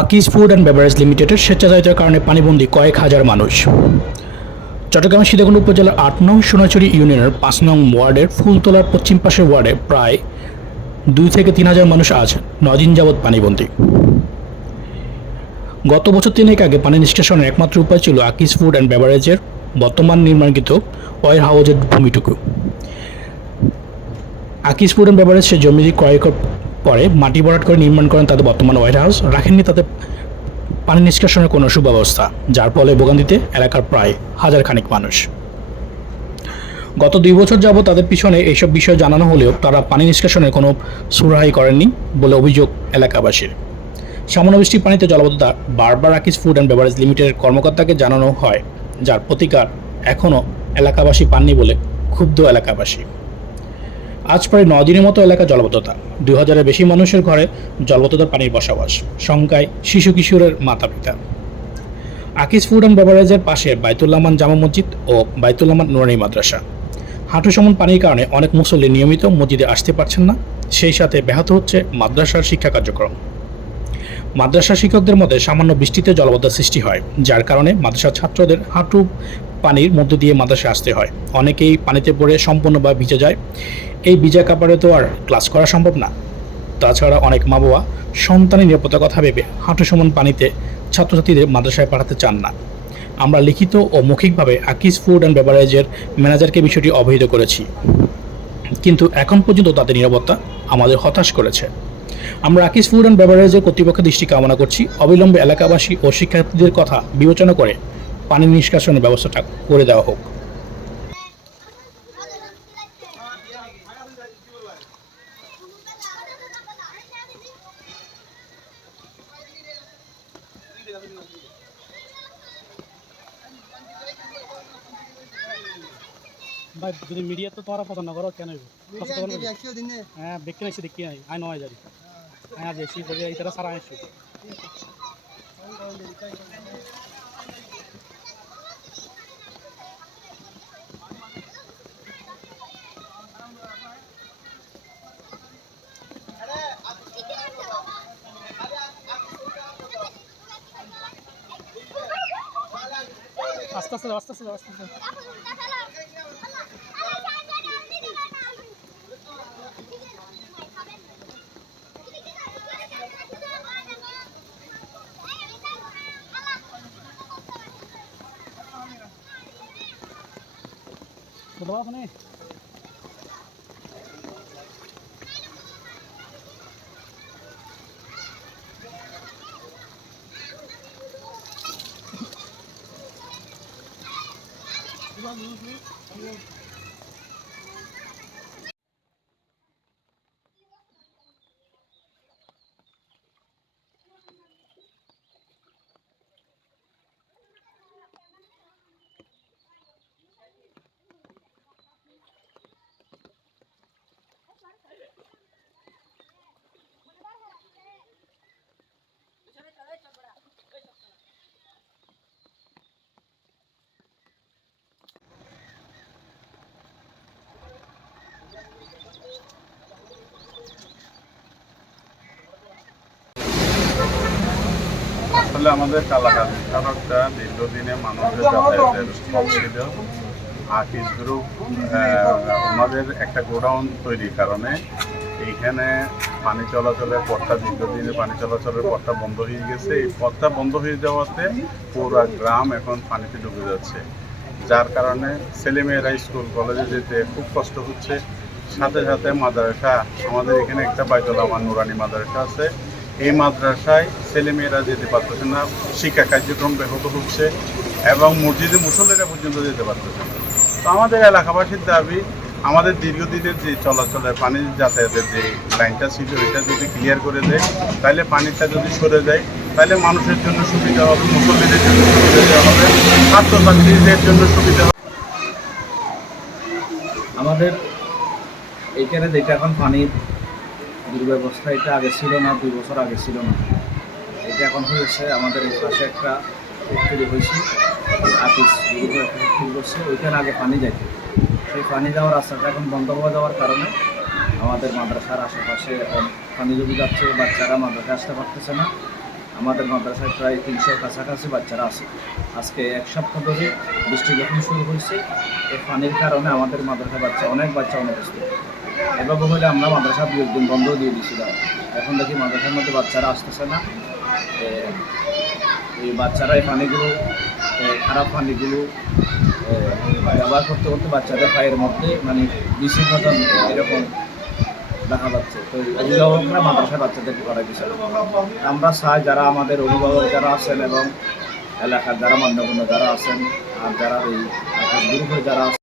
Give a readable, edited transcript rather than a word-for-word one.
Akij food and beverage লিমিটেডের স্বেচ্ছাচারিতার কারণে পানিবন্দী কয়েক হাজার মানুষ। চট্টগ্রাম সীতাকুণ্ড উপজেলার ৮ নং সোনাচুরি ইউনিয়নের ৫ নং ওয়ার্ডের ফুলতলার পশ্চিম পাশের ওয়ার্ডে প্রায় ২ থেকে ৩ হাজার মানুষ আজ ৯ দিন যাবৎ পানিবন্দী। গত বছর ৩ আগে পানি নিষ্কাশনের একমাত্র উপায় ছিল আকিজ ফুড অ্যান্ড বেভারেজের বর্তমান নির্মাণকৃত ওয়ার হাউজের ভূমিটুকু। আকিজ ফুড অ্যান্ড বেভারেজ সে জমি ক্রয় পরে মাটি ভরাট করে নির্মাণ করেন তাদের বর্তমান ওয়ার হাউস, রাখেননি তাদের পানি নিষ্কাশনের কোনো সুব্যবস্থা, যার ফলে ভোগান্তিতে এলাকার প্রায় হাজার খানিক মানুষ। গত ২ বছর যাবৎ তাদের পিছনে এইসব বিষয় জানানো হলেও তারা পানি নিষ্কাশনের কোনো সুরাহাই করেননি বলে অভিযোগ এলাকাবাসীর। সামান্য বৃষ্টির পানিতে জলাবদ্ধতা বারবার আকিজ ফুড অ্যান্ড বেভারেজ লিমিটেডের কর্মকর্তাকে জানানো হয়, যার প্রতিকার এখনও এলাকাবাসী পাননি বলে ক্ষুব্ধ এলাকাবাসী। আজ প্রায় ৯ দিনের মতো এলাকা জলাবদ্ধতা, ২,০০০-এর বেশি মানুষের ঘরে জলাবদ্ধতার পানির বসবাস, সংখ্যায় শিশু কিশোরের মাতা পিতা। আকিজ ফুড অ্যান্ড বেভারেজের পাশে বাইতুল আমান জামা মসজিদ ও বাইতুল আমান নুরানি মাদ্রাসা। হাঁটু সমান পানির কারণে অনেক মুসল্লি নিয়মিত মসজিদে আসতে পারছেন না, সেই সাথে ব্যাহত হচ্ছে মাদ্রাসার শিক্ষা কার্যক্রম। মাদ্রাসা শিক্ষকদের মধ্যে সামান্য বৃষ্টিতে জলাবদ্ধতার সৃষ্টি হয়, যার কারণে মাদ্রাসার ছাত্রদের হাঁটু পানির মধ্য দিয়ে মাদ্রাসায় আসতে হয়। অনেকেই পানিতে পড়ে সম্পূর্ণভাবে ভিজে যায়। এই ভিজা কাপড়ে তো আর ক্লাস করা সম্ভব না। তাছাড়া অনেক মা বাবা সন্তানের নিরাপত্তার কথা ভেবে হাঁটু সমান পানিতে ছাত্রছাত্রীদের মাদ্রাসায় পাঠাতে চান না। আমরা লিখিত ও মৌখিকভাবে আকিজ ফুড অ্যান্ড বেভারেজের ম্যানেজারকে বিষয়টি অবহিত করেছি, কিন্তু এখন পর্যন্ত তাদের নিরাপত্তা আমাদের হতাশ করেছে। আমরা আকিজ ফুড অ্যান্ড বেভারেজের কর্তৃপক্ষের দৃষ্টি কামনা করছি, অবিলম্বে এলাকাবাসী ও শিক্ষার্থীদের কথা বিবেচনা করে পানি নিষ্কাশনের ব্যবস্থাটা করে দেওয়া হোক। ভাই যদি মিডিয়া তো তোমার পছন্দ করো কেন হ্যাঁ দেখতে আসছি দেখি আই নয় যাবি হ্যাঁ বেশি বলে এই তারা সারা আসছি আস্তে আস্তে আস্তে আস্তে আস্তে আস্তে বলো আপনি আসলে আমাদের কালাকালী সড়কটা দীর্ঘদিনে মানুষের যাতায়াতের স্থল ছিল। আকিজ গ্রুপ ওনাদের একটা গোডাউন তৈরির কারণে এইখানে পানি চলাচলের পথটা দীর্ঘদিনে পানি চলাচলের পথটা বন্ধ হয়ে গেছে। এই পথটা বন্ধ হয়ে যাওয়াতে পুরা গ্রাম এখন পানিতে ডুবে যাচ্ছে, যার কারণে ছেলেমেয়েরা স্কুল কলেজে যেতে খুব কষ্ট হচ্ছে। সাথে সাথে মাদ্রাসা, আমাদের এখানে একটা বাইতুল আমান নুরানি মাদ্রাসা আছে, এই মাদ্রাসায় ছেলেমেয়েরা যেতে পারতেছে না, শিক্ষা কার্যক্রম ব্যাহত হচ্ছে এবং মসজিদে মুসল্লিরা পর্যন্ত যেতে পারতেছে না। তো আমাদের এলাকাবাসীর দাবি, আমাদের দীর্ঘদিনের যে চলাচলের পানির যাতায়াতের যে লাইনটা ছিল এটা যদি ক্লিয়ার করে দেয়, তাহলে পানিটা যদি সরে যায় তাহলে মানুষের জন্য সুবিধা হবে, মুসল্লিদের জন্য সুবিধা হবে, ছাত্রছাত্রীদের জন্য সুবিধা হবে। আমাদের এইখানে যেটা এখন পানির দুর্ব্যবস্থা, এটা আগে ছিল না, 2 বছর আগে ছিল না। এটা এখন হয়েছে আমাদের এই পাশে একটা ফ্যাক্টরি হয়েছে, আকিজ ফ্যাক্টরি করছে, ওইখানে আগে পানি যাইত। সেই পানি যাওয়ার রাস্তাটা এখন বন্ধ হয়ে যাওয়ার কারণে আমাদের মাদ্রাসার আশেপাশে এখন পানি জমে যাচ্ছে, বাচ্চারা মাদ্রাসায় আসতে পারতেছে না। আমাদের মাদ্রাসায় প্রায় 300 কাছাকাছি বাচ্চারা আছে। আজকে এক সপ্তাহ ধরে বৃষ্টি যখন শুরু হয়েছে, এই পানির কারণে আমাদের মাদ্রাসার অনেক বাচ্চা অনুপস্থিত। এভাবে হলে আমরা মাদ্রাসা 2 দিন বন্ধ দিয়ে দিয়েছিলাম। এখন দেখি মাদ্রাসার মধ্যে বাচ্চারা আসতেছে না। এই বাচ্চারা এই পানিগুলো, খারাপ পানিগুলো ব্যবহার করতে করতে বাচ্চাদের পায়ের মধ্যে মানে বৃষ্টির মতন এরকম দেখা যাচ্ছে। তো অভিভাবকরা মাদ্রাসার বাচ্চাদেরকে করাই দিচ্ছে। আমরা চাই যারা আমাদের অভিভাবক যারা আছেন এবং এলাকার যারা মান্যগণ্য যারা আছেন আর যারা এই গ্রুপে যারা আছেন